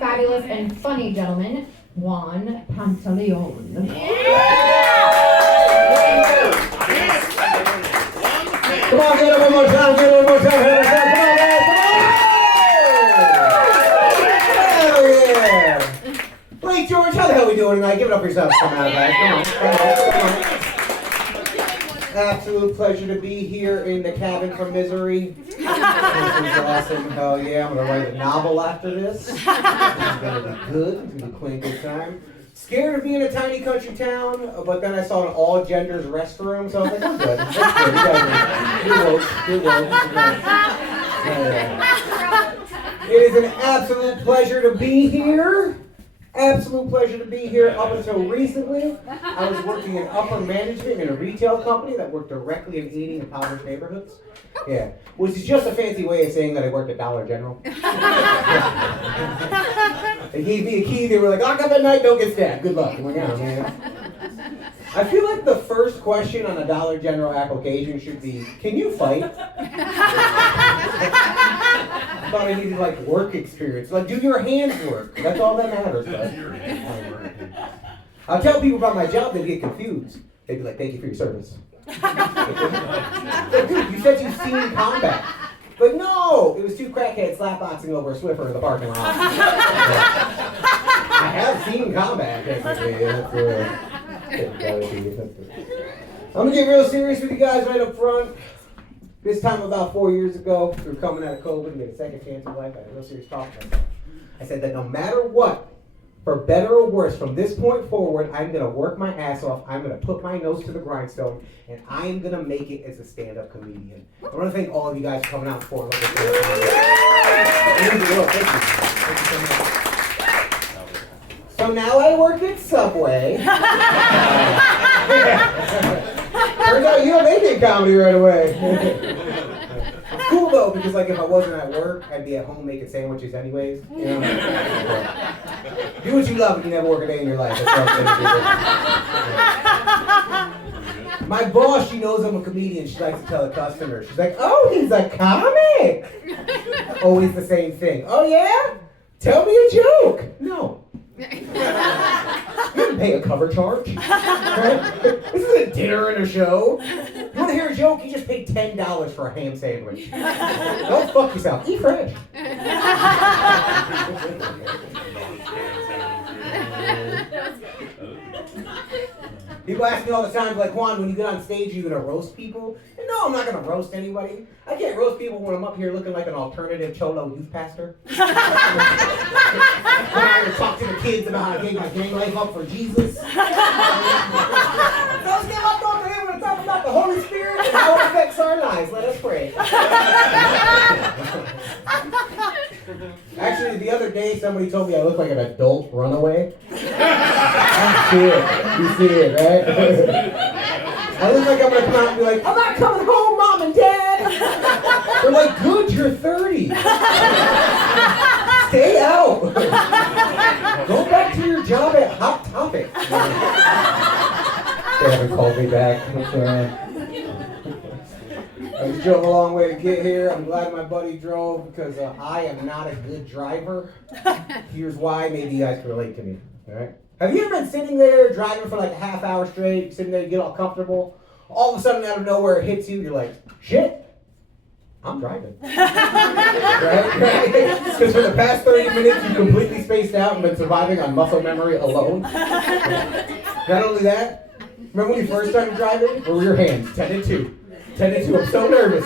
fabulous and funny gentleman, Juan Pantaleon. Come on, get it one more time, get it one more time. Come on, guys, come on! Hell yeah! Blake George, how the hell are we doing tonight? Give it up for yourself. Come on, guys. Come on. Absolute pleasure to be here in the cabin from misery. This is awesome. Hell yeah, I'm going to write a novel after this. It's going to be good. It's going to be quite a good time. Scared of being in a tiny country town, but then I saw an all genders restroom, so I was like, I'm good. That's good. You're woke. It is an absolute pleasure to be here. Absolute pleasure to be here. Up until recently, I was working in upper management in a retail company that worked directly in aiding impoverished neighborhoods. Yeah, which is just a fancy way of saying that I worked at Dollar General. They gave me a key. They were like, "Lock up at night, don't get stabbed. Good luck." I'm like, "Oh man." I feel like the first question on a Dollar General application should be, "Can you fight?" I thought I needed like work experience. Like, do your hands work? That's all that matters, bud. I'll tell people about my job, they get confused. They'd be like, "Thank you for your service." Like, dude, you said you've seen combat. But no, it was two crackheads slapboxing over a Swiffer in the parking lot. I have seen combat, technically. I'm gonna get real serious with you guys right up front. This time about 4 years ago, we were coming out of COVID, we had a second chance in life. I had a real serious talk with myself. I said that no matter what, for better or worse, from this point forward, I'm going to work my ass off. I'm going to put my nose to the grindstone, and I'm going to make it as a stand-up comedian. I want to thank all of you guys for coming out for it. Thank you. So now I work at Subway. Turns out you don't make it comedy right away. It's cool though, because like if I wasn't at work, I'd be at home making sandwiches anyways. You know? Do what you love and you never work a day in your life. That's what I'm saying. My boss, she knows I'm a comedian. She likes to tell the customer. She's like, "Oh, he's a comic." Always the same thing. "Oh yeah? Tell me a joke." No. You didn't pay a cover charge. Right? This isn't a dinner and a show. You want to hear a joke? You just paid $10 for a ham sandwich. Don't fuck yourself. Eat fresh. People ask me all the time, like, "Juan, when you get on stage, are you going to roast people?" And no, I'm not going to roast anybody. I can't roast people when I'm up here looking like an alternative Cholo youth pastor. When I talk to the kids about how I gave my gang life up for Jesus. Those give up over here when I talk about the Holy Spirit and how it affects our lives. Let us pray. Actually, the other day, somebody told me I look like an adult runaway. I see it. You see it, right? I look like I'm going to come out and be like, "I'm not coming home, Mom and Dad." They're like, "Good, you're 30. Stay out. Go back to your job at Hot Topic." They haven't called me back. I just drove a long way to get here. I'm glad my buddy drove because I am not a good driver. Here's why. Maybe you guys can relate to me. All right? Have you ever been sitting there driving for like a half hour straight, sitting there, you get all comfortable, all of a sudden out of nowhere it hits you, you're like, "Shit, I'm driving." Right? Because for the past 30 minutes you completely spaced out and been surviving on muscle memory alone. Not only that, remember when you first started driving? Where were your hands? 10 and 2. 10 and 2. I'm so nervous.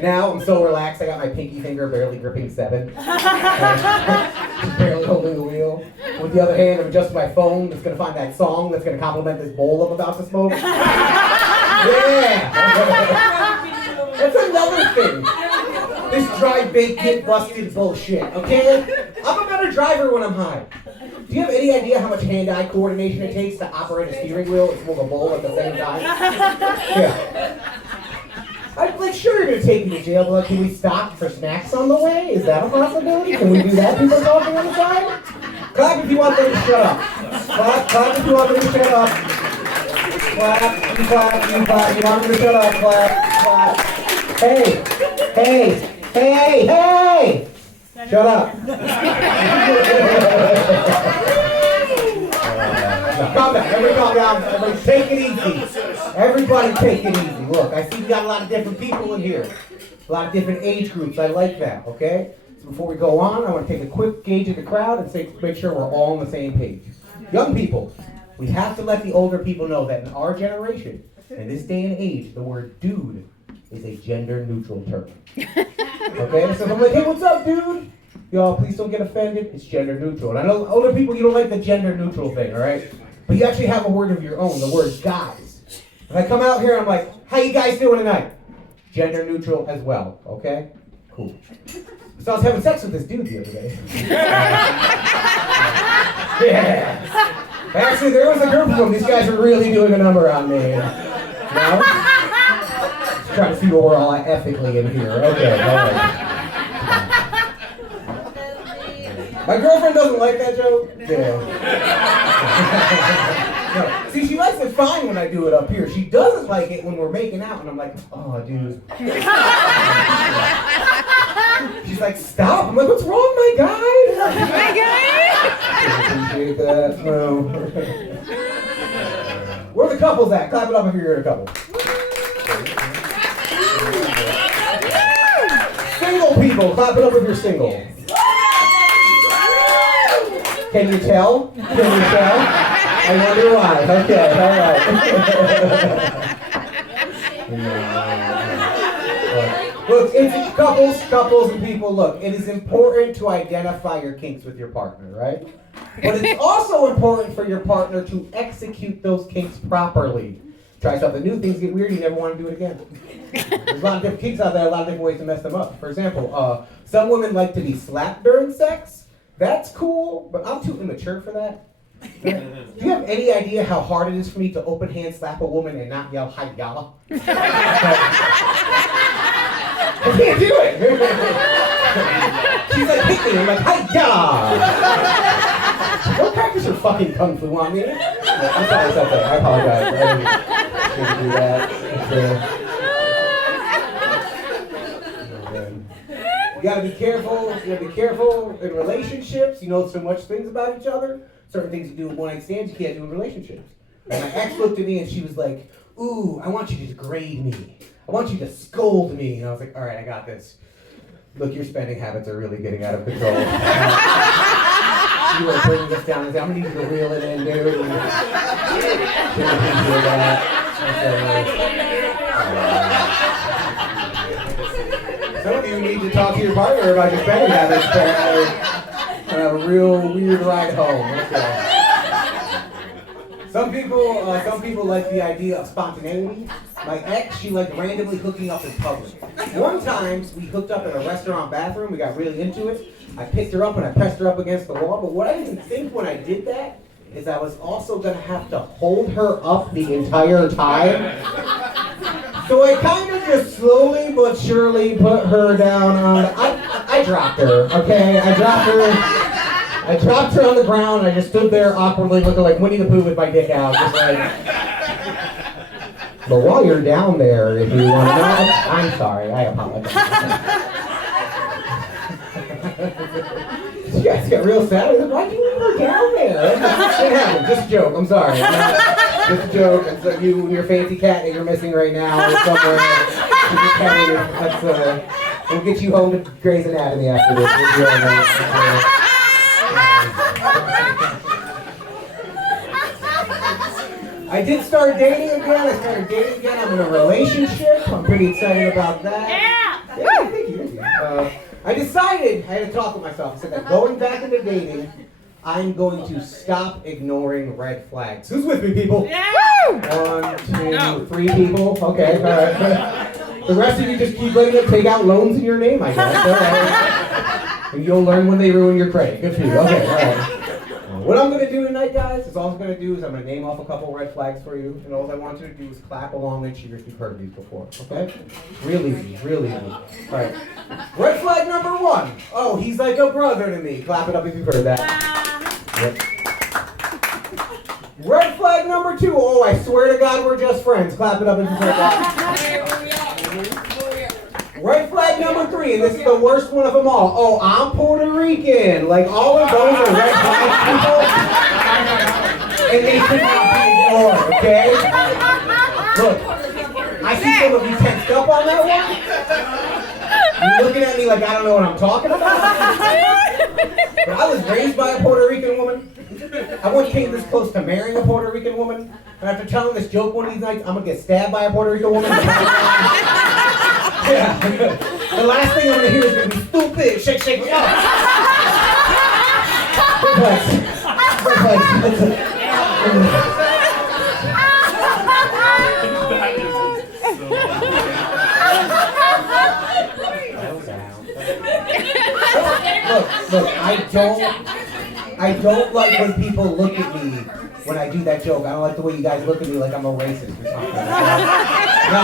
Now I'm so relaxed. I got my pinky finger barely gripping 7. Just barely holding the wheel. With the other hand, I'm adjusting my phone that's going to find that song that's going to complement this bowl I'm about to smoke. Yeah! That's another thing. This dry, baked, get busted bullshit, okay? I'm a better driver when I'm high. Do you have any idea how much hand-eye coordination it takes to operate a steering wheel and smoke a bowl at the same time? Yeah. Like, sure, you're gonna take me to jail, but like, can we stop for snacks on the way? Is that a possibility? Can we do that? People talking on the side? Clap if you want them to shut up. Clap if you want them to shut up. Clap, you clap, you clap. You want them to shut up, clap, clap. Hey! Shut up. Everybody calm down. Everybody take it easy. Everybody take it easy. Look, I see we got a lot of different people in here. A lot of different age groups. I like that, okay? So before we go on, I want to take a quick gauge of the crowd and make sure we're all on the same page. Young people, we have to let the older people know that in our generation, in this day and age, the word dude is a gender-neutral term. Okay? So if I'm like, hey, what's up, dude? Y'all, please don't get offended. It's gender-neutral. And I know older people, you don't like the gender-neutral thing, all right? But you actually have a word of your own, the word guys. If I come out here and I'm like, how you guys doing tonight? Gender-neutral as well, okay? Cool. So I was having sex with this dude the other day. Yeah. Actually, there was a group of them. These guys are really doing a number on me. You know? Just trying to see what we're all ethically in here. Okay, all right. My girlfriend doesn't like that joke. Yeah. No. See, she likes it fine when I do it up here. She doesn't like it when we're making out, and I'm like, oh, dude. She's like, stop. I'm like, what's wrong, my guy? My guy? I appreciate that. No. Where are the couples at? Clap it up if you're a couple. Single people, clap it up if you're single. Can you tell? Can you tell? I wonder why. Okay, all right. Look, it's couples and people. Look, it is important to identify your kinks with your partner, right? But it's also important for your partner to execute those kinks properly. Try something new, things get weird, you never want to do it again. There's a lot of different kinks out there, a lot of different ways to mess them up. For example, some women like to be slapped during sex. That's cool, but I'm too immature for that. Do you have any idea how hard it is for me to open hand slap a woman and not yell hi ya? I can't do it. She's like, hit me. I'm like, hi ya. Don't practice your fucking kung fu on me. I'm sorry, it's okay. I apologize. I didn't do that. You gotta be careful. You gotta be careful in relationships. You know so much things about each other. Certain things you do in one-night stands you can't do in relationships. And my ex looked at me and she was like, ooh, I want you to degrade me. I want you to scold me. And I was like, all right, I got this. Look, your spending habits are really getting out of control. You are bringing this down. I'm gonna need you to reel it in, dude. Some of you need to talk to your partner about your spending habits. A real weird ride home. Okay. Some people like the idea of spontaneity. My ex, she liked randomly hooking up in public. One time, we hooked up in a restaurant bathroom. We got really into it. I picked her up and I pressed her up against the wall. But what I didn't think when I did that is I was also going to have to hold her up the entire time. So I kind of just slowly but surely put her down on. I dropped her. Okay, I dropped her on the ground. And I just stood there awkwardly, looking like Winnie the Pooh with my dick out, just like. But while you're down there, if you want to know, I'm sorry. I apologize. You guys got real sad. I was like, why'd you leave her down there? It happened. Just a joke. I'm sorry. Just a joke. It's like you and your fancy cat that you're missing right now or somewhere. We'll get you home to Grey's Anatomy after this. I did start dating again. I'm in a relationship. I'm pretty excited about that. Yeah, thank you. I decided, I had to talk with myself. I said that going back into dating, I'm going to stop ignoring red flags. Who's with me, people? Yeah. 1, 2, 3 people. Okay, all right. The rest of you just keep letting them take out loans in your name, I guess. All right. And you'll learn when they ruin your credit. Good for you. Okay, all right. What I'm going to do tonight, guys, is all I'm going to do is I'm going to name off a couple red flags for you, and all I want you to do is clap along and cheer if you've heard these before, okay? Real easy, real easy. All right. Red flag number 1. Oh, he's like a brother to me. Clap it up if you've heard that. Yep. Red flag number 2. Oh, I swear to God we're just friends. Clap it up if you've heard that. Red flag number 3, and this is the worst one of them all. Oh, I'm Puerto Rican. Like, all of those are red flags, people. And they should not be on that one? You're looking at me like I don't know what I'm talking about? But I was raised by a Puerto Rican woman. I once came this close to marrying a Puerto Rican woman. And after telling this joke one of these nights, I'm going to get stabbed by a Puerto Rican woman. Yeah. The last thing I'm going to hear is going to be stupid, shake, shake me up. Look, I don't like when people look at me when I do that joke. I don't like the way you guys look at me like I'm a racist or something. No,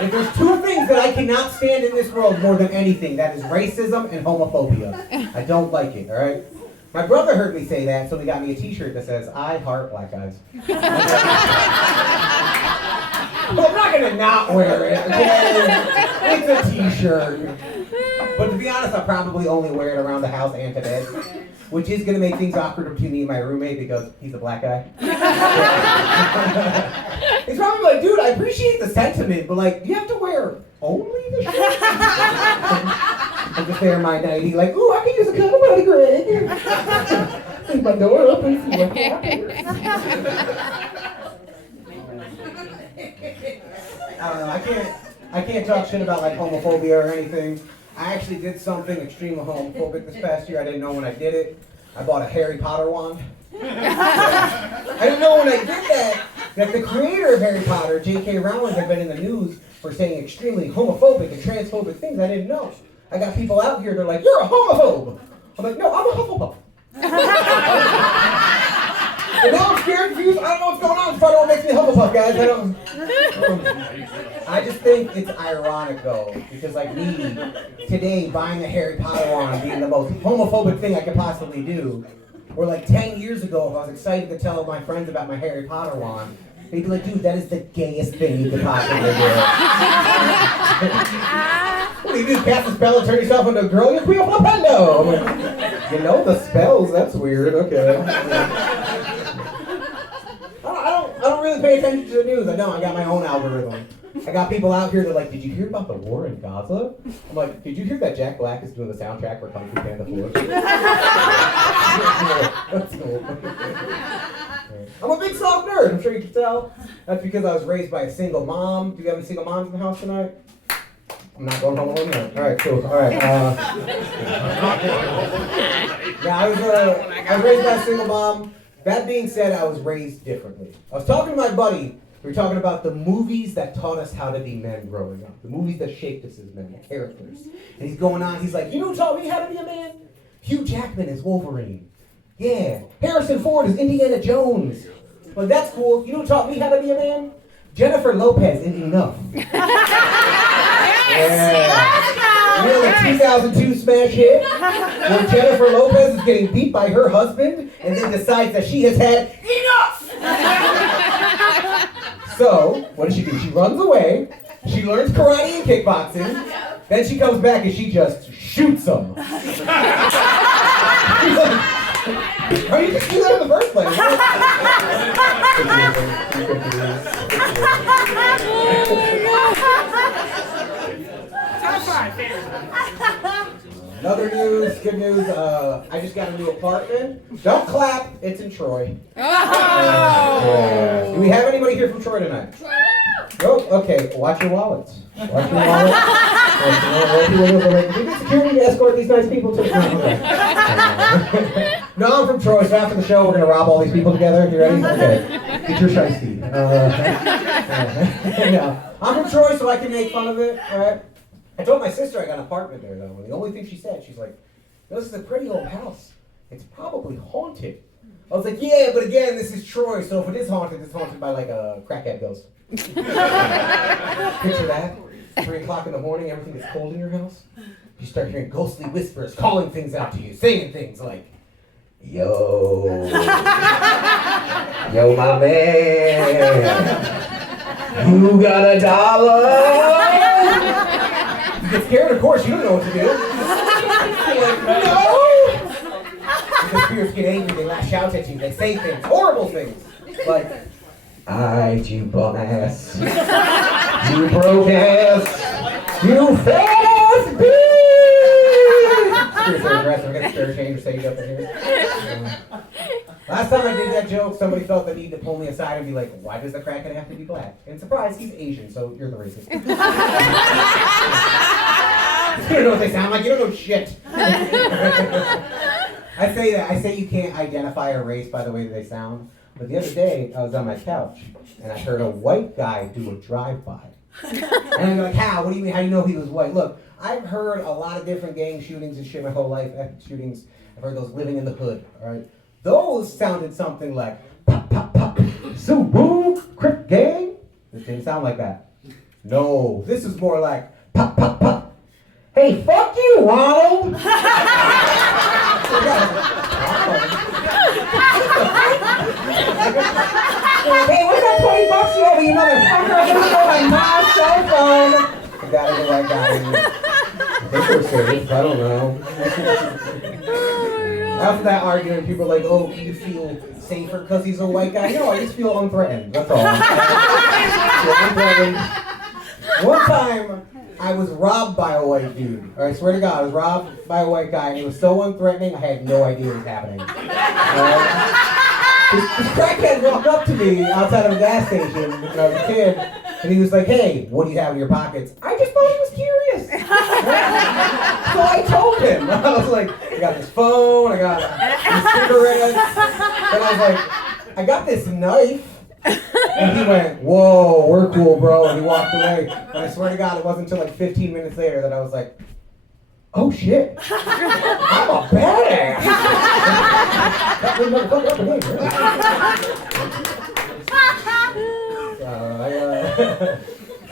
if there's two things that I cannot stand in this world more than anything, that is racism and homophobia. I don't like it, all right? My brother heard me say that, so he got me a t-shirt that says, I heart black guys. Well, I'm not gonna not wear it, okay? It's a t-shirt. But to be honest, I'll probably only wear it around the house and to bed, which is gonna make things awkward between me and my roommate because he's a black guy. He's probably like, dude, I appreciate the sentiment, but like, you have to wear only the shirt? I'm just there in my nightie, like, ooh, I can use a cup of Greg. Leave my door open, see what happens. I don't know, I can't talk shit about like homophobia or anything. I actually did something extremely homophobic this past year. I didn't know when I did it. I bought a Harry Potter wand. I didn't know when I did that the creator of Harry Potter, J.K. Rowling, had been in the news for saying extremely homophobic and transphobic things I didn't know. I got people out here, they're like, you're a homophobe. I'm like, no, I'm a Hufflepuff. And now I'm scared, confused, I don't know what's going on. It's probably what makes me a Hufflepuff, guys. I just think it's ironic, though, because like me, today, buying a Harry Potter wand being the most homophobic thing I could possibly do, or like 10 years ago, if I was excited to tell my friends about my Harry Potter wand, they'd be like, dude, that is the gayest thing you could possibly do. What do you do, cast a spell and turn yourself into a girl? You're Queen Flapendo! I'm like, you know the spells, that's weird, okay. I don't really pay attention to the news. I don't. I got my own algorithm. I got people out here that are like, did you hear about the war in Gaza? I'm like, did you hear that Jack Black is doing the soundtrack for Kung Fu Panda 4? That's cool. I'm a big soft nerd. I'm sure you can tell. That's because I was raised by a single mom. Do we have any single moms in the house tonight? I'm not going home alone yet. All right, cool. All right. Yeah, I was raised by a single mom. That being said, I was raised differently. I was talking to my buddy. We were talking about the movies that taught us how to be men growing up. The movies that shaped us as men, the characters. And he's going on, he's like, you know who taught me how to be a man? Hugh Jackman is Wolverine. Yeah. Harrison Ford is Indiana Jones. Well, that's cool. You know who taught me how to be a man? Jennifer Lopez in Enough. Yeah. You know the 2002 smash hit? Where Jennifer Lopez is getting beat by her husband and then decides that she has had enough! So, what does she do? She runs away, she learns karate and kickboxing, then she comes back and she just shoots him. How you just do that in the first place? Another news, good news, I just got a new apartment. Don't clap, it's in Troy. Oh! Do we have anybody here from Troy tonight? Nope, okay, watch your wallets. Watch your wallets. Did you get security to escort these nice people to the No, I'm from Troy, so after the show we're going to rob all these people together. You ready? Okay. Get your shiesty. Yeah. I'm from Troy, so I can make fun of it, alright? I told my sister I got an apartment there, though, and the only thing she said, she's like, this is a pretty old house. It's probably haunted. I was like, yeah, but again, this is Troy, so if it is haunted, it's haunted by like a crackhead ghost. Picture that. 3 o'clock in the morning, everything is cold in your house. You start hearing ghostly whispers calling things out to you, saying things like, yo, yo, my man, you got $1? You get scared, of course, you don't know what to do. You're like, no! The spirits get angry, they lash out at you, they say things, horrible things. Like, I, you bum ass. You broke ass. You fat ass bitch. Seriously aggressive. I got spare change saved up in here. Last time I did that joke, somebody felt the need to pull me aside and be like, why does the crackhead have to be black? And surprise, he's Asian, so you're the racist. You don't know what they sound like, you don't know shit. I say that, I say you can't identify a race by the way that they sound. But the other day, I was on my couch, and I heard a white guy do a drive-by. And I'm like, how? What do you mean? How do you know he was white? Look, I've heard a lot of different gang shootings and shit my whole life. Shootings, I've heard those living in the hood, all right? Those sounded something like, pop, pop, pop, Subaru, Crip Gang. This didn't sound like that. No, this is more like, pop, pop, pop. Hey, fuck you, Ronald. Hey, where's that $20 you owe me, you motherfucker? I'm gonna go my mom's cell phone. I gotta go like that. I think we're serious. I don't know. After that argument, people are like, oh, you feel safer because he's a white guy? No, I just feel unthreatened. That's all. Unthreatened. One time, I was robbed by a white dude. I swear to God, I was robbed by a white guy, and it was so unthreatening, I had no idea what was happening. This crackhead walked up to me outside of a gas station when I was a kid, and he was like, hey, what do you have in your pockets? I just thought he was curious. So I told him. I was like, I got this phone, I got these cigarettes, and I was like, I got this knife. And he went, whoa, we're cool, bro, and he walked away. And I swear to God, it wasn't until like 15 minutes later that I was like, oh shit, I'm a badass. That little motherfucker up in here.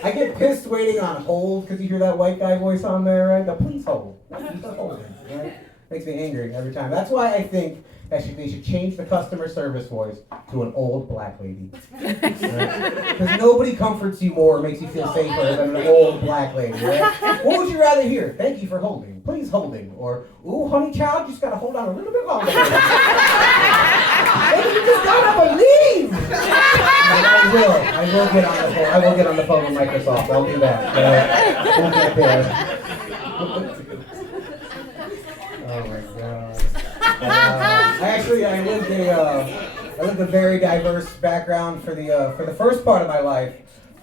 I get pissed waiting on hold because you hear that white guy voice on there, right? The please hold. Please hold. Right? Makes me angry every time. That's why I think that they should change the customer service voice to an old black lady. Because nobody comforts you more or makes you feel safer than an old black lady, right? What would you rather hear? Thank you for holding. Please holding. Or, ooh, honey child, you just gotta hold on a little bit longer. Maybe you just gotta believe. I will get on the phone. I will get on the phone with Microsoft. I'll do that. We'll get there. Oh my God. I lived a very diverse background for the first part of my life.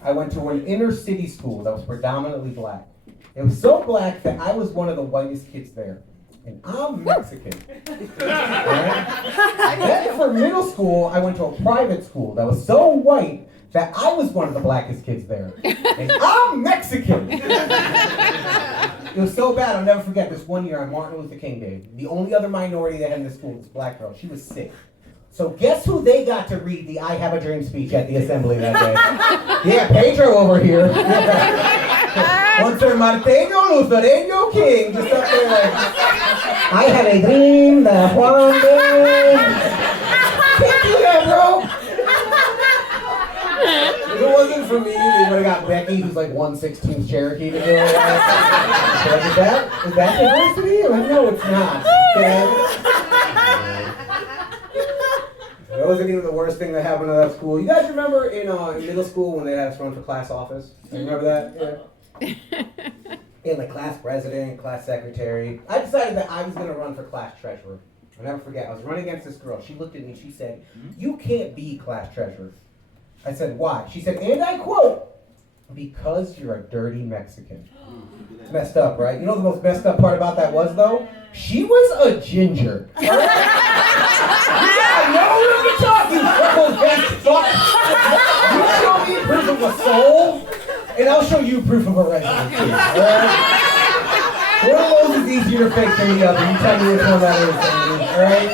I went to an inner city school that was predominantly black. It was so black that I was one of the whitest kids there. And I'm Mexican. Right? Then for middle school, I went to a private school that was so white that I was one of the blackest kids there. And I'm Mexican. It was so bad, I'll never forget this one year on Martin Luther King Day. The only other minority they had in the school was a black girl. She was sick. So guess who they got to read the I Have a Dream speech at the assembly that day? Yeah, Pedro over here. One Sir Marteño Luthereño King, just up there like, I have a dream that one day. Can't do that, bro. If it wasn't for me, they would have got Becky, who's like 1/16 Cherokee to do it. Like, is that diversity? Like, no, it's not. Okay? That wasn't even the worst thing that happened at that school. You guys remember in middle school when they had us run for class office? You remember that? Yeah. In like class president, class secretary. I decided that I was going to run for class treasurer. I'll never forget. I was running against this girl. She looked at me and she said, you can't be class treasurer. I said, why? She said, and I quote, because you're a dirty Mexican. It's messed up, right? You know the most messed up part about that was, though? She was a ginger. Right? Yeah, I know what you're talking, freckle-faced fuck. You show me proof of a soul, and I'll show you proof of a residency. Right? One of those is easier to fake than the other. You tell me which one that is, alright?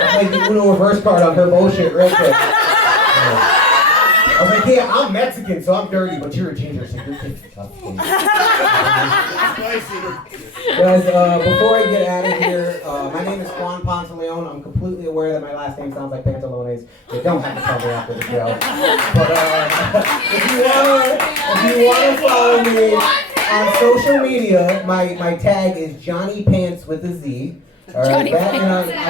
I played the Uno reverse card on her bullshit right there. I was like, yeah, I'm Mexican, so I'm dirty, but you're a ginger, so you're tough. Guys, before I get out of here, my name is Juan Pantaleon. I'm completely aware that my last name sounds like Pantalones. You don't have to tell me after the show. But if you want to follow me on social media, my tag is Johnny Pants with a Z. All right, Johnny back,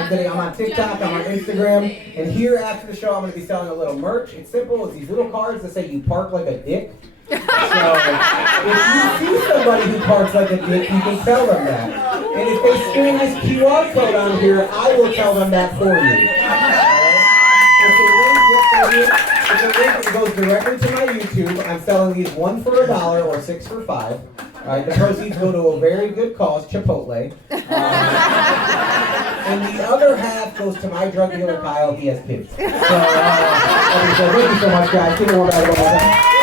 Pickles. I'm on TikTok, I'm on Instagram, and here after the show I'm going to be selling a little merch. It's simple. It's these little cards that say you park like a dick. So if you see somebody who parks like a dick, you can tell them that. And if they scan this QR code on here, I will tell them that for you. It's a link that goes directly to my YouTube. I'm selling these 1 for $1 or 6 for $5. The proceeds go to a very good cause, Chipotle. And the other half goes to my drug dealer, Kyle. He has kids. So thank you so much, guys. Give me one round of applause.